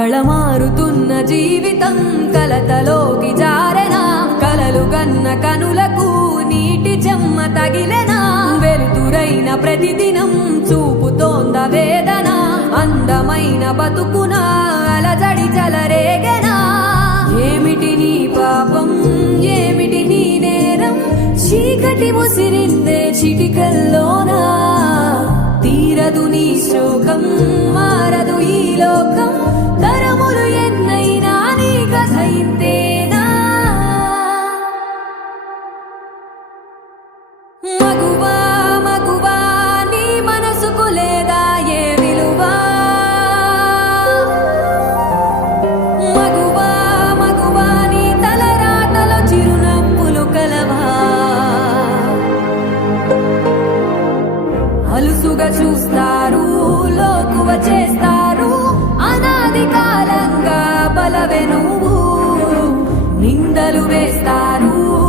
కళమారుతున్న జీవితం కలతలోకి జారెనా. కలలు గన్న కనులకు నీటి చెమ్మ తగిలెనా. వెలుతురైన ప్రతిదినం చూపుతోంద వేదన. అందమైన బతుకున అలజడి చలరేగెనా. ఏమిటి నీ పాపం? ఏమిటి నీ నేరం? చీకటి ముసిరిందే చిటికల్లోనా? తీరదు నీ శోకం మారదు ఈ లోకం. అలుసుగా చూస్తారు లోకువ చేస్తారు. అనాది కాలంగా బలవె నిందలు వేస్తారు.